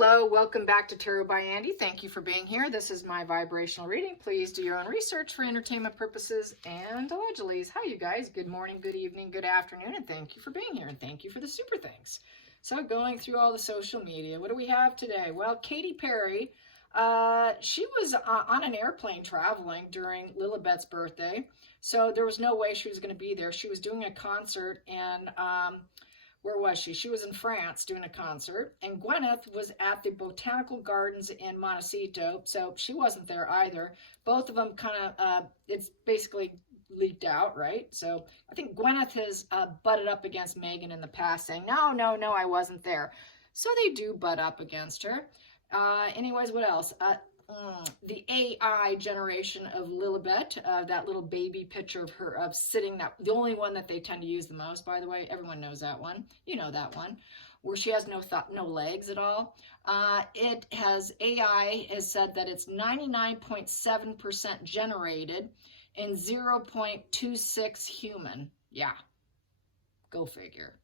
Hello, welcome back to Tarot by Andy. Thank you for being here. This is my vibrational reading. Please do your own research for entertainment purposes and allegedly. How you guys? Good morning, good evening, good afternoon, and thank you for being here, and thank you for the super thanks. So going through all the social media, what do we have today? Well, Katy Perry, she was on an airplane traveling during Lilibet's birthday, so there was no way she was going to be there. She was doing a concert and where was she? She was in France doing a concert, and Gwyneth was at the Botanical Gardens in Montecito, so she wasn't there either. Both of them kind of, it's basically leaked out, right? So I think Gwyneth has butted up against Meghan in the past, saying, no, I wasn't there. So they do butt up against her. Anyways, what else? The AI generation of Lilibet, that little baby picture of her sitting, that the only one that they tend to use the most, by the way, everyone knows that one. You know that one, where she has no legs at all. It has, AI has said that it's 99.7% generated and 0.26 human. Yeah, go figure.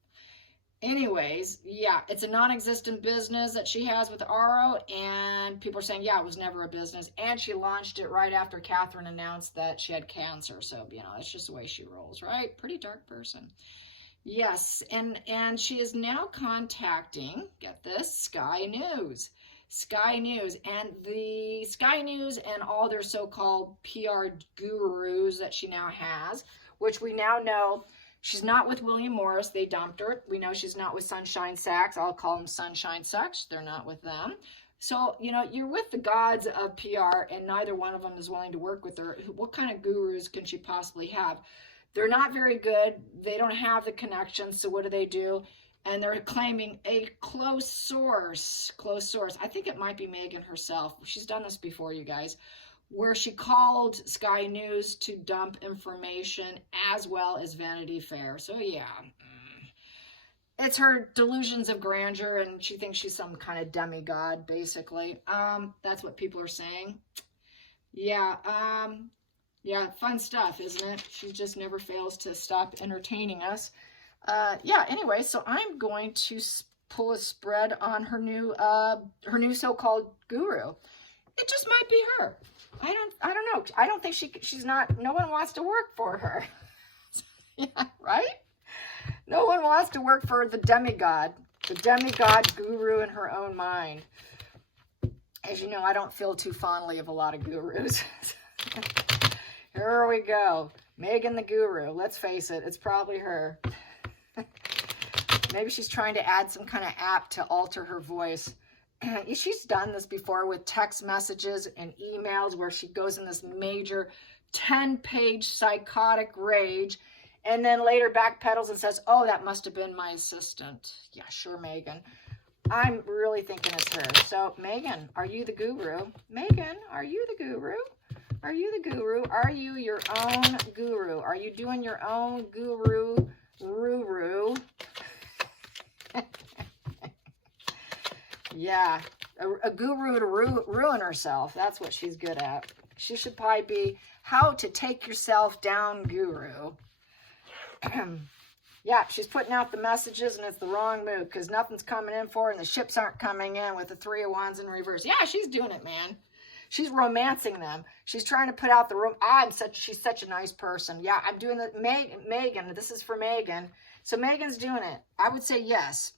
Anyways, yeah, it's a non-existent business that she has with Aro, and people are saying, yeah, it was never a business, and she launched it right after Catherine announced that she had cancer, so, you know, it's just the way she rolls, right? Pretty dark person. Yes, and she is now contacting, get this, Sky News. Sky News, and the Sky News and all their so-called PR gurus that she now has, which we now know. She's not with William Morris. They dumped her. We know she's not with Sunshine Sachs. I'll call them Sunshine Sachs. They're not with them. So, you know, you're with the gods of PR, and neither one of them is willing to work with her. What kind of gurus can she possibly have? They're not very good. They don't have the connections. So what do? And they're claiming a close source. I think it might be Meghan herself. She's done this before, you guys, where she called Sky News to dump information as well as Vanity Fair. So yeah, it's her delusions of grandeur, and she thinks she's some kind of demigod, basically. That's what people are saying. Yeah, yeah, fun stuff, isn't it? She just never fails to stop entertaining us. Yeah, anyway, so I'm going to pull a spread on her new so-called guru. It just might be her. I don't know. I don't think she's not, no one wants to work for her. Yeah, right? No one wants to work for the demigod guru in her own mind. As you know, I don't feel too fondly of a lot of gurus. Here we go. Meghan the guru. Let's face it, it's probably her. Maybe she's trying to add some kind of app to alter her voice. She's done this before with text messages and emails where she goes in this major 10-page psychotic rage and then later backpedals and says, oh, that must have been my assistant. Yeah, sure, Meghan. I'm really thinking it's her. So, Meghan, are you the guru? Meghan, are you the guru? Are you the guru? Are you your own guru? Are you doing your own guru? Yeah, a guru to ruin herself. That's what she's good at. She should probably be how to take yourself down guru. Yeah, she's putting out the messages, and it's the wrong move because nothing's coming in for her, and the ships aren't coming in with the 3 of Wands in reverse. Yeah, she's doing it, man. She's romancing them. She's trying to put out the room. She's such a nice person. Yeah, I'm doing the Meghan. This is for Meghan. So Meghan's doing it. I would say yes.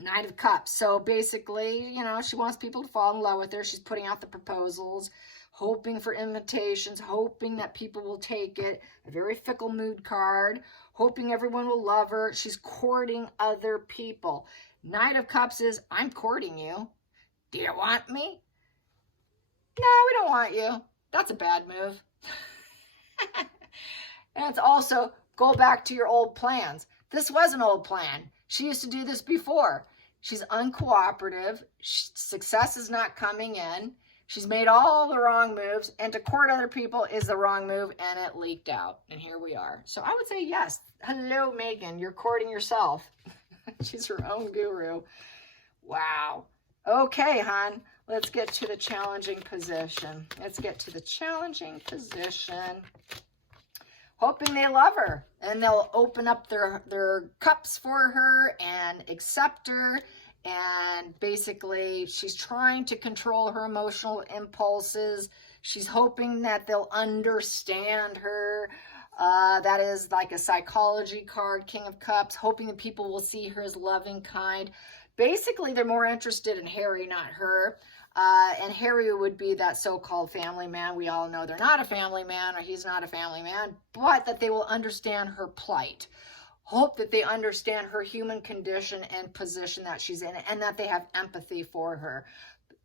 Knight of Cups. So basically, you know, she wants people to fall in love with her. She's putting out the proposals, hoping for invitations, hoping that people will take it. A very fickle mood card, hoping everyone will love her. She's courting other people. Knight of Cups is, I'm courting you. Do you want me? No, we don't want you. That's a bad move. And it's also, go back to your old plans. This was an old plan. She used to do this before. She's uncooperative. Success is not coming in. She's made all the wrong moves, and to court other people is the wrong move, and it leaked out. And here we are. So I would say yes. Hello, Meghan. You're courting yourself. She's her own guru. Wow. Okay, hon. Let's get to the challenging position. Hoping they love her and they'll open up their cups for her and accept her And basically, she's trying to control her emotional impulses. She's hoping that they'll understand her. That is like a psychology card, King of Cups, hoping that people will see her as loving, kind. Basically, they're more interested in Harry, not her. And Harry would be that so-called family man. We all know they're not a family man, or he's not a family man, but that they will understand her plight. Hope that they understand her human condition and position that she's in, and that they have empathy for her.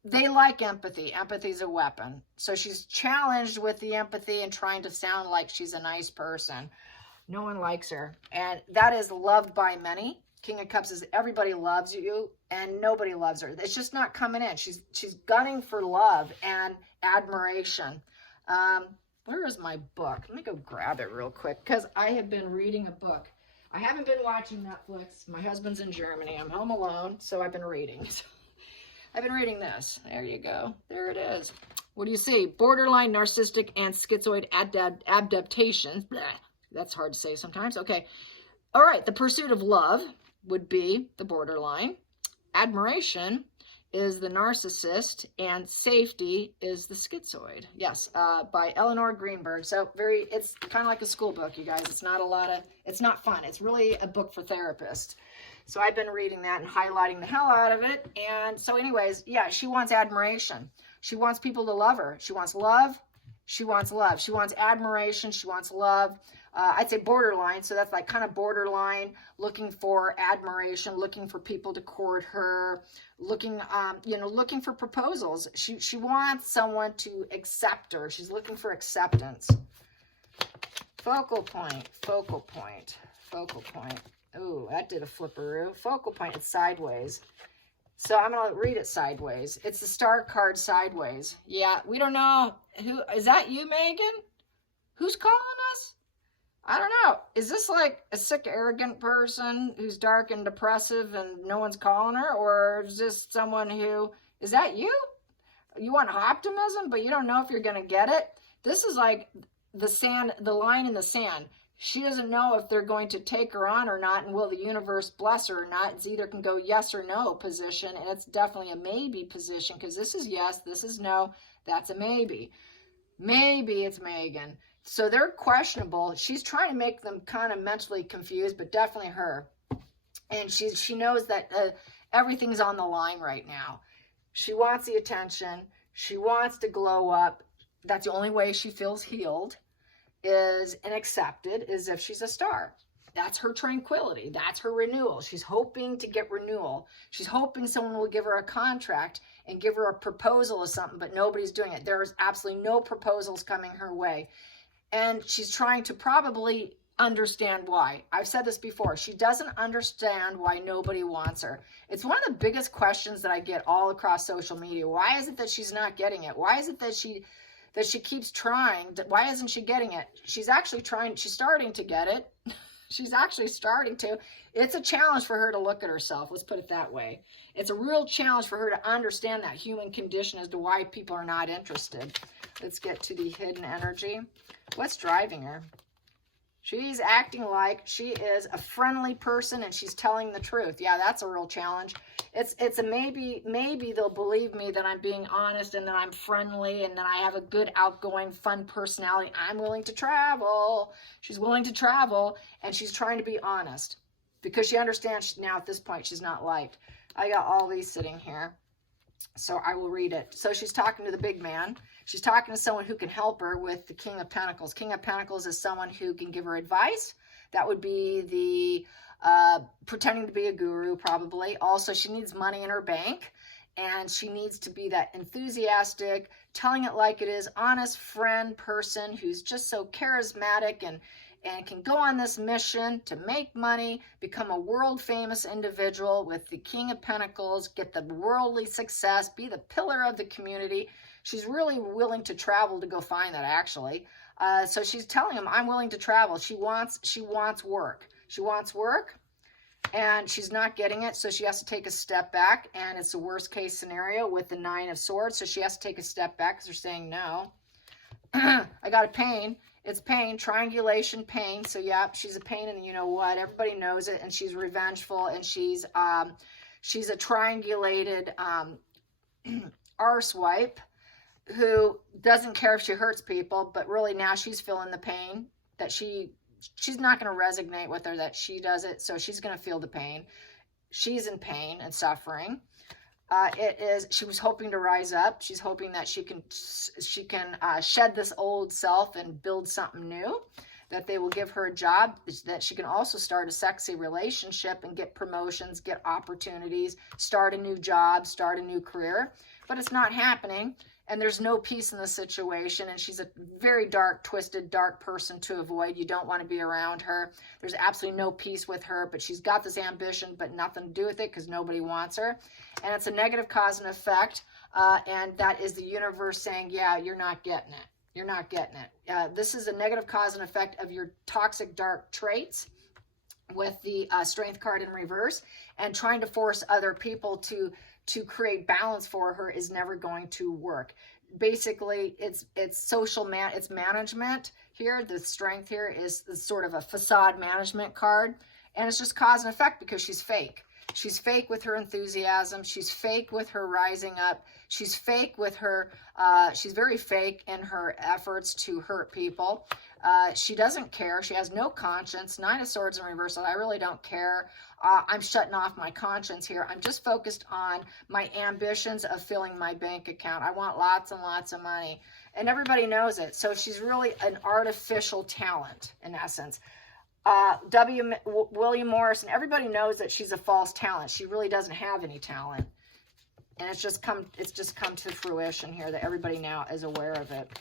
They like empathy. Empathy is a weapon. So she's challenged with the empathy and trying to sound like she's a nice person. No one likes her. And that is loved by many. King of Cups is everybody loves you and nobody loves her. It's just not coming in. She's gunning for love and admiration. Where is my book? Let me go grab it real quick because I have been reading a book. I haven't been watching Netflix. My husband's in Germany. I'm home alone, so I've been reading. I've been reading this. There you go. There it is. What do you see? Borderline narcissistic and schizoid adaptation. That's hard to say sometimes. Okay. All right. The pursuit of love would be the borderline. Admiration is the narcissist, and safety is the schizoid. Yes, by Eleanor Greenberg. So it's kind of like a school book, you guys. It's not fun. It's really a book for therapists. So I've been reading that and highlighting the hell out of it. And so anyways, yeah, she wants admiration. She wants people to love her. She wants love. She wants love. She wants admiration. She wants love. I'd say borderline. So that's like kind of borderline, looking for admiration, looking for people to court her, looking for proposals. She wants someone to accept her. She's looking for acceptance. Focal point, focal point, focal point. Oh, that did a flipperoo. Focal point, it's sideways. So I'm going to read it sideways. It's the star card sideways. Yeah, we don't know. Is that you, Megan? Who's calling us? I don't know. Is this like a sick, arrogant person who's dark and depressive and no one's calling her? Or is this someone is that you? You want optimism, but you don't know if you're going to get it? This is like the line in the sand. She doesn't know if they're going to take her on or not, and will the universe bless her or not. It's either can go yes or no position, and it's definitely a maybe position, because this is yes, this is no, that's a maybe. Maybe it's Megan. So they're questionable. She's trying to make them kind of mentally confused, but definitely her. And she knows that everything's on the line right now. She wants the attention. She wants to glow up. That's the only way she feels healed and accepted, is if she's a star. That's her tranquility. That's her renewal. She's hoping to get renewal. She's hoping someone will give her a contract and give her a proposal or something, but nobody's doing it. There's absolutely no proposals coming her way. And she's trying to probably understand why. I've said this before. She doesn't understand why nobody wants her. It's one of the biggest questions that I get all across social media. Why is it that she's not getting it? Why is it that she keeps trying? Why isn't she getting it? She's actually trying. She's starting to get it. She's actually starting to. It's a challenge for her to look at herself. Let's put it that way. It's a real challenge for her to understand that human condition as to why people are not interested. Let's get to the hidden energy. What's driving her? She's acting like she is a friendly person and she's telling the truth. Yeah, that's a real challenge. It's a maybe they'll believe me that I'm being honest and that I'm friendly and that I have a good, outgoing, fun personality. I'm willing to travel. She's willing to travel, and she's trying to be honest because she understands now at this point she's not liked. I got all these sitting here, so I will read it. So she's talking to the big man. She's talking to someone who can help her with the King of Pentacles. King of Pentacles is someone who can give her advice. That would be the pretending to be a guru, probably. Also, she needs money in her bank, and she needs to be that enthusiastic, telling it like it is, honest friend person who's just so charismatic and can go on this mission to make money, become a world famous individual with the King of Pentacles, get the worldly success, be the pillar of the community. She's really willing to travel to go find that, actually. So she's telling him, I'm willing to travel. She wants work. She wants work, and she's not getting it, so she has to take a step back, and it's the worst case scenario with the 9 of Swords, so she has to take a step back because they're saying no. I got a pain. It's pain, triangulation, pain. So yeah, she's a pain, and you know what? Everybody knows it, and she's revengeful, and she's She's a triangulated arsewipe who doesn't care if she hurts people, but really now she's feeling the pain that she's not going to resonate with her that she does it, so she's going to feel the pain. She's in pain and suffering. She was hoping to rise up. She's hoping that she can shed this old self and build something new, that they will give her a job, that she can also start a sexy relationship and get promotions, get opportunities, start a new job, start a new career. But it's not happening, and there's no peace in the situation, and she's a very dark, twisted, dark person to avoid. You don't want to be around her. There's absolutely no peace with her, but she's got this ambition, but nothing to do with it because nobody wants her. And it's a negative cause and effect, and that is the universe saying, yeah, you're not getting it. You're not getting it. This is a negative cause and effect of your toxic, dark traits with the strength card in reverse, and trying to force other people to create balance for her is never going to work. Basically, it's it's management here. The strength here is sort of a facade management card, and it's just cause and effect because she's fake. She's fake with her enthusiasm. She's fake with her rising up. She's fake with her, she's very fake in her efforts to hurt people. She doesn't care. She has no conscience. Nine of Swords in reverse. I really don't care. I'm shutting off my conscience here. I'm just focused on my ambitions of filling my bank account. I want lots and lots of money. And everybody knows it. So she's really an artificial talent, in essence. William Morris, and everybody knows that she's a false talent. She really doesn't have any talent. And it's just come to fruition here that everybody now is aware of it.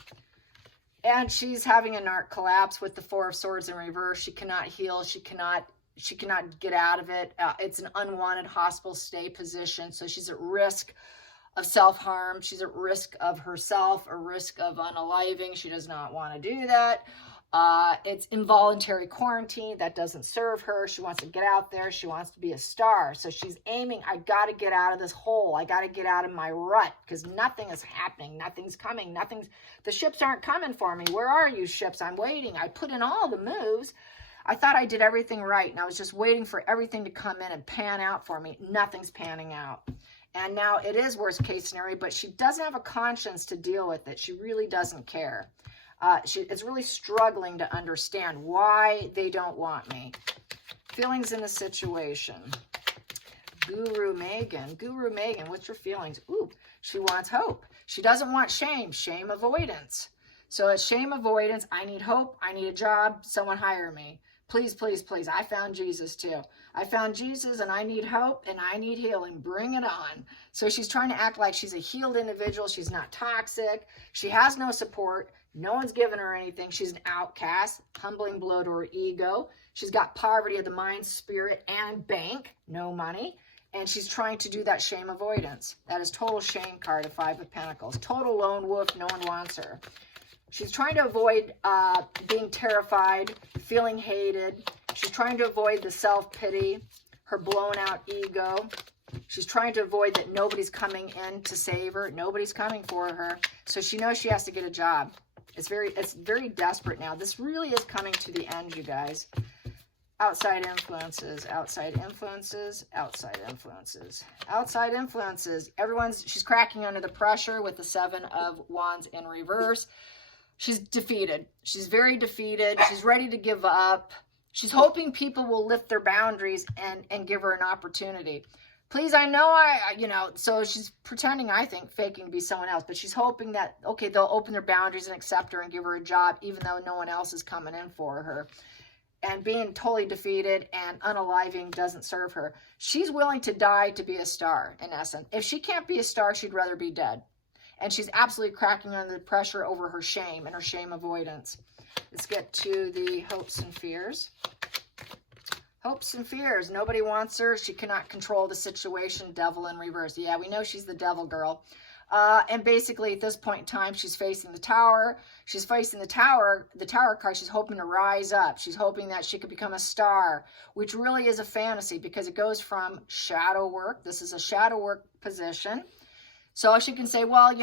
And she's having a narc collapse with the Four of Swords in reverse. She cannot heal. She cannot get out of it. It's an unwanted hospital stay position. So she's at risk of self-harm. She's at risk of herself, a risk of unaliving. She does not want to do that. It's involuntary quarantine. That doesn't serve her. She wants to get out there. She wants to be a star. So she's aiming, I got to get out of this hole. I got to get out of my rut because nothing is happening. Nothing's coming. The ships aren't coming for me. Where are you, ships? I'm waiting. I put in all the moves. I thought I did everything right, and I was just waiting for everything to come in and pan out for me. Nothing's panning out. And now it is worst case scenario, but she doesn't have a conscience to deal with it. She really doesn't care. She is really struggling to understand why they don't want me. Feelings in the situation. Guru Meghan. Guru Meghan, what's your feelings? Ooh, she wants hope. She doesn't want shame. Shame avoidance. So it's shame avoidance. I need hope. I need a job. Someone hire me. Please, please, please. I found Jesus too. I found Jesus and I need hope and I need healing. Bring it on. So she's trying to act like she's a healed individual. She's not toxic. She has no support. No one's given her anything. She's an outcast, humbling blow to her ego. She's got poverty of the mind, spirit, and bank. No money. And she's trying to do that shame avoidance. That is total shame card of Five of Pentacles. Total lone wolf. No one wants her. She's trying to avoid being terrified, feeling hated. She's trying to avoid the self-pity, her blown out ego. She's trying to avoid that nobody's coming in to save her. Nobody's coming for her. So she knows she has to get a job. It's very desperate now. This really is coming to the end, you guys. Outside influences, outside influences, outside influences, outside influences. She's cracking under the pressure with the Seven of Wands in reverse. She's defeated. She's very defeated. She's ready to give up. She's hoping people will lift their boundaries and give her an opportunity. Please, I know so she's pretending, I think, faking to be someone else, but she's hoping that, okay, they'll open their boundaries and accept her and give her a job, even though no one else is coming in for her. And being totally defeated and unaliving doesn't serve her. She's willing to die to be a star, in essence. If she can't be a star, she'd rather be dead. And she's absolutely cracking under the pressure over her shame and her shame avoidance. Let's get to the hopes and fears. Hopes and fears. Nobody wants her. She cannot control the situation. Devil in reverse. Yeah, we know she's the devil girl. And basically at this point in time, she's facing the tower. She's facing the tower card. She's hoping to rise up. She's hoping that she could become a star, which really is a fantasy because it goes from shadow work. This is a shadow work position. So she can say, well,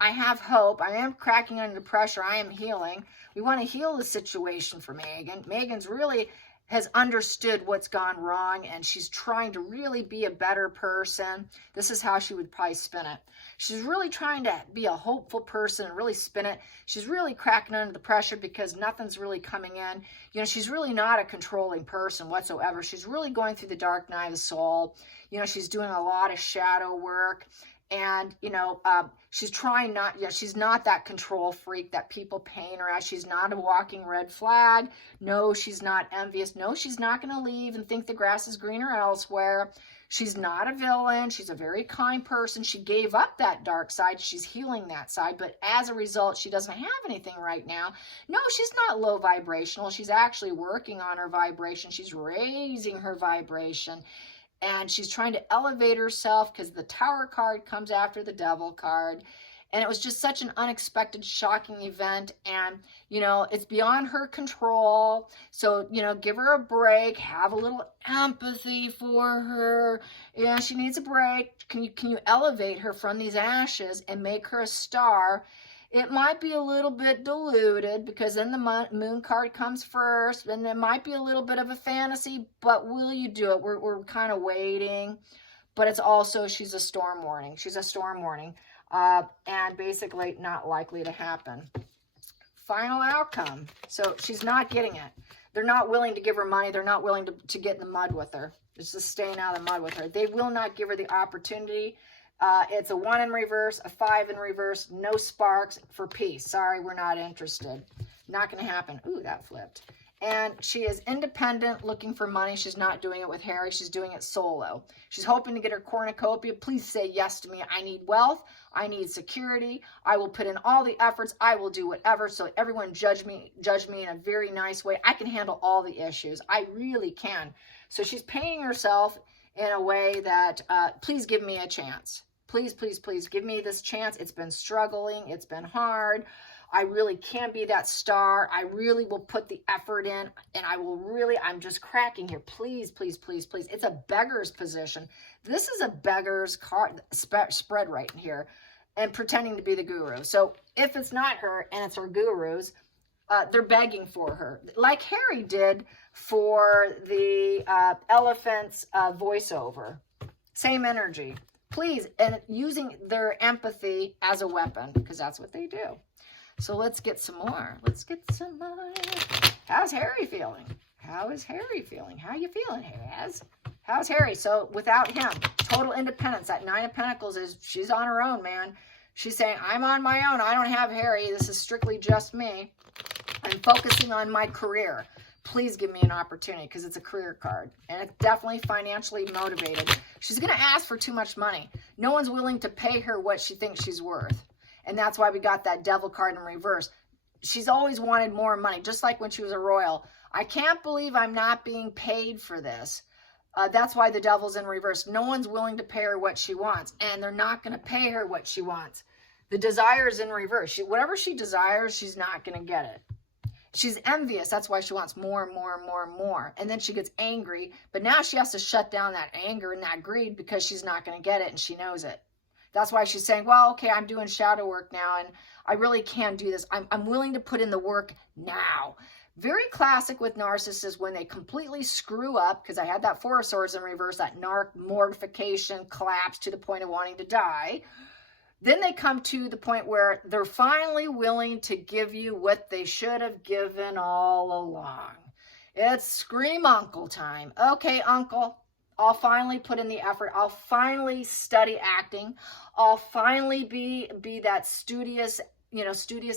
I have hope. I am cracking under pressure. I am healing. We want to heal the situation for Meghan. Meghan's really has understood what's gone wrong, and she's trying to really be a better person. This is how she would probably spin it. She's really trying to be a hopeful person and really spin it. She's really cracking under the pressure because nothing's really coming in. You know, she's really not a controlling person whatsoever. She's really going through the dark night of the soul. You know, she's doing a lot of shadow work. And, you know, she's trying not, you know, she's not that control freak that people paint her as. She's not a walking red flag. No, she's not envious. No, she's not going to leave and think the grass is greener elsewhere. She's not a villain. She's a very kind person. She gave up that dark side. She's healing that side. But as a result, she doesn't have anything right now. No, she's not low vibrational. She's actually working on her vibration. She's raising her vibration. And she's trying to elevate herself because the Tower card comes after the Devil card. And it was just such an unexpected, shocking event. And, you know, it's beyond her control. So, you know, give her a break. Have a little empathy for her. Yeah, she needs a break. Can you elevate her from these ashes and make her a star? It might be a little bit diluted because then the moon card comes first, and it might be a little bit of a fantasy, but will you do it? We're kind of waiting, but it's also, she's a storm warning. She's a storm warning, and basically not likely to happen. Final outcome. So she's not getting it. They're not willing to give her money. They're not willing to get in the mud with her. It's just staying out of the mud with her. They will not give her the opportunity. It's a 1 in reverse, a 5 in reverse, no sparks for peace. Sorry, we're not interested. Not going to happen. Ooh, that flipped. And she is independent, looking for money. She's not doing it with Harry. She's doing it solo. She's hoping to get her cornucopia. Please say yes to me. I need wealth. I need security. I will put in all the efforts. I will do whatever. So everyone judge me in a very nice way. I can handle all the issues. I really can. So she's painting herself in a way that, please give me a chance. Please, please, please give me this chance. It's been struggling. It's been hard. I really can be that star. I really will put the effort in, and I will really, I'm just cracking here. Please, please, please, please. It's a beggar's position. This is a beggar's card spread right in here, and pretending to be the guru. So if it's not her and it's her gurus, they're begging for her, like Harry did for the elephant's voiceover. Same energy. Please, and using their empathy as a weapon, because that's what they do. So let's get some more. Let's get some more. How's Harry feeling? How is Harry feeling? How you feeling, Harry? How's Harry? So without him, total independence. That 9 of Pentacles is, she's on her own, man. She's saying, I'm on my own. I don't have Harry. This is strictly just me. I'm focusing on my career. Please give me an opportunity, because it's a career card. And it's definitely financially motivated. She's going to ask for too much money. No one's willing to pay her what she thinks she's worth. And that's why we got that Devil card in reverse. She's always wanted more money, just like when she was a royal. I can't believe I'm not being paid for this. That's why the Devil's in reverse. No one's willing to pay her what she wants. And they're not going to pay her what she wants. The desire is in reverse. Whatever she desires, she's not going to get it. She's envious. That's why she wants more and more and more and more. And then she gets angry. But now she has to shut down that anger and that greed because she's not going to get it, and she knows it. That's why she's saying, well, okay, I'm doing shadow work now, and I really can do this. I'm willing to put in the work now. Very classic with narcissists when they completely screw up, because I had that 4 of Swords in reverse, that mortification, collapse to the point of wanting to die. Then they come to the point where they're finally willing to give you what they should have given all along. It's scream uncle time. Okay, uncle, I'll finally put in the effort. I'll finally study acting. I'll finally be that studious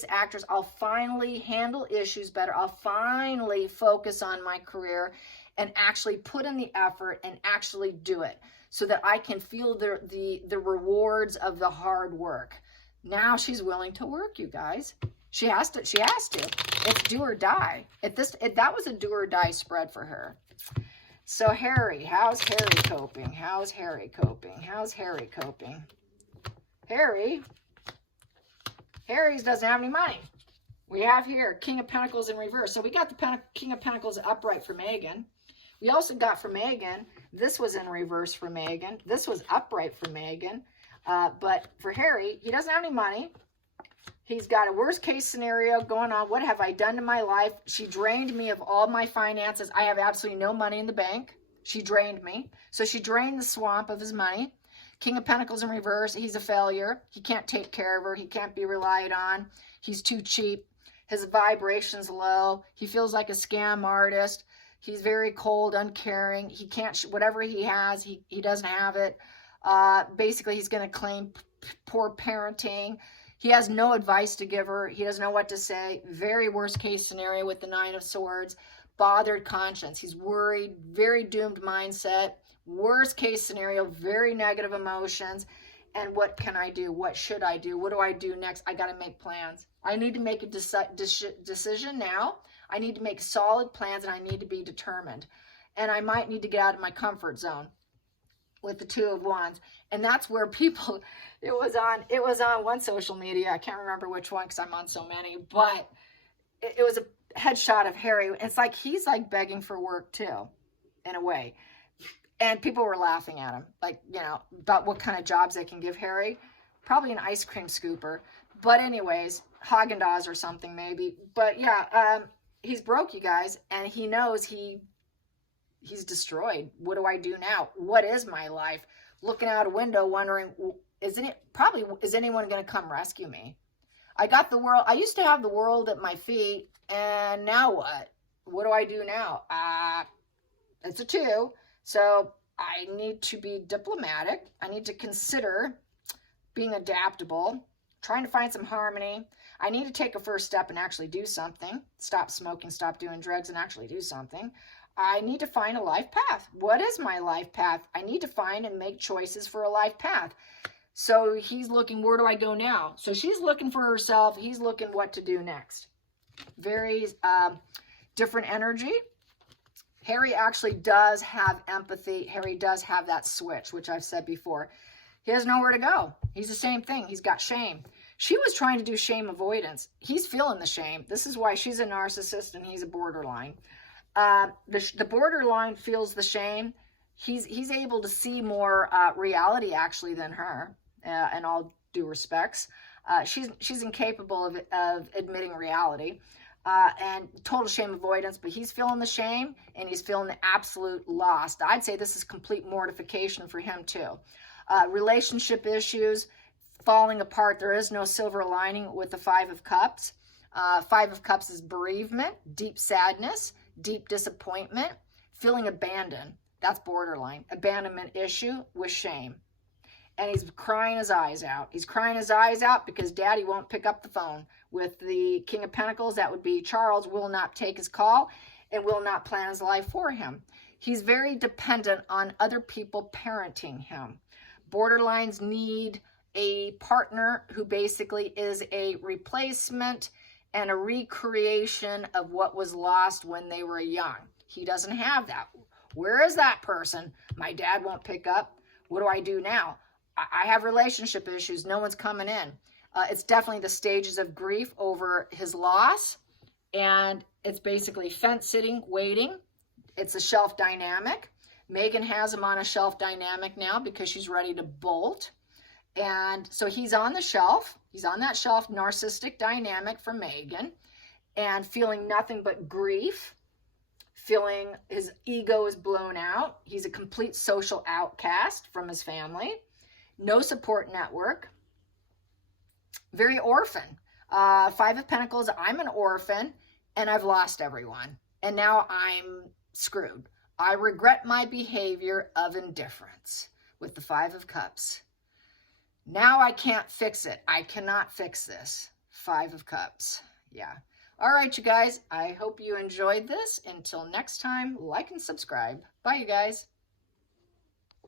actress. I'll finally handle issues better. I'll finally focus on my career and actually put in the effort and actually do it, so that I can feel the rewards of the hard work. Now she's willing to work, you guys. She has to. It's do or die. That was a do or die spread for her. So Harry, how's Harry coping? How's Harry coping? How's Harry coping? Harry doesn't have any money. We have here King of Pentacles in reverse. So we got the King of Pentacles upright for Meghan. We also got for Meghan, this was in reverse for Meghan. This was upright for Meghan. But for Harry, he doesn't have any money. He's got a worst case scenario going on. What have I done to my life? She drained me of all my finances. I have absolutely no money in the bank. She drained me. So she drained the swamp of his money. King of Pentacles in reverse. He's a failure. He can't take care of her. He can't be relied on. He's too cheap. His vibration's low. He feels like a scam artist. He's very cold, uncaring. He can't, whatever he has, he doesn't have it. Basically, he's going to claim poor parenting. He has no advice to give her. He doesn't know what to say. Very worst case scenario with the Nine of Swords. Bothered conscience. He's worried. Very doomed mindset. Worst case scenario. Very negative emotions. And what can I do? What should I do? What do I do next? I got to make plans. I need to make a decision now. I need to make solid plans, and I need to be determined. And I might need to get out of my comfort zone with the Two of Wands. And that's where people, it was on one social media. I can't remember which one because I'm on so many, but it was a headshot of Harry. It's like he's like begging for work too, in a way. And people were laughing at him, like, you know, about what kind of jobs they can give Harry. Probably an ice cream scooper. But anyways, Haagen-Dazs or something maybe. But yeah, he's broke, you guys, and he knows he's destroyed. What do I do now? What is my life? Looking out a window, wondering, is anyone going to come rescue me? I got the world. I used to have the world at my feet, and now what? What do I do now? It's a 2. So I need to be diplomatic. I need to consider being adaptable, trying to find some harmony. I need to take a first step and actually do something. Stop smoking, stop doing drugs, and actually do something. I need to find a life path. What is my life path? I need to find and make choices for a life path. So he's looking, where do I go now? So she's looking for herself. He's looking what to do next. Very different energy. Harry actually does have empathy. Harry does have that switch, which I've said before. He has nowhere to go. He's the same thing. He's got shame. She was trying to do shame avoidance. He's feeling the shame. This is why she's a narcissist and he's a borderline. The borderline feels the shame. He's able to see more reality actually than her, in all due respects. She's incapable of admitting reality. And total shame avoidance, but he's feeling the shame and he's feeling the absolute loss. I'd say this is complete mortification for him too. Relationship issues, falling apart. There is no silver lining with the Five of Cups. Five of Cups is bereavement, deep sadness, deep disappointment, feeling abandoned. That's borderline. Abandonment issue with shame. And he's crying his eyes out. He's crying his eyes out because Daddy won't pick up the phone. With the King of Pentacles, that would be Charles, will not take his call and will not plan his life for him. He's very dependent on other people parenting him. Borderlines need a partner who basically is a replacement and a recreation of what was lost when they were young. He doesn't have that. Where is that person? My dad won't pick up. What do I do now? I have relationship issues. No one's coming in. It's definitely the stages of grief over his loss. And it's basically fence sitting, waiting. It's a shelf dynamic. Meghan has him on a shelf dynamic now because she's ready to bolt. And so he's on the shelf. He's on that shelf narcissistic dynamic for Meghan. And feeling nothing but grief. Feeling his ego is blown out. He's a complete social outcast from his family. No support network. Very orphan. Five of Pentacles, I'm an orphan and I've lost everyone. And now I'm screwed. I regret my behavior of indifference with the Five of Cups. Now I can't fix it. I cannot fix this. Five of Cups. Yeah. All right, you guys. I hope you enjoyed this. Until next time, like and subscribe. Bye, you guys.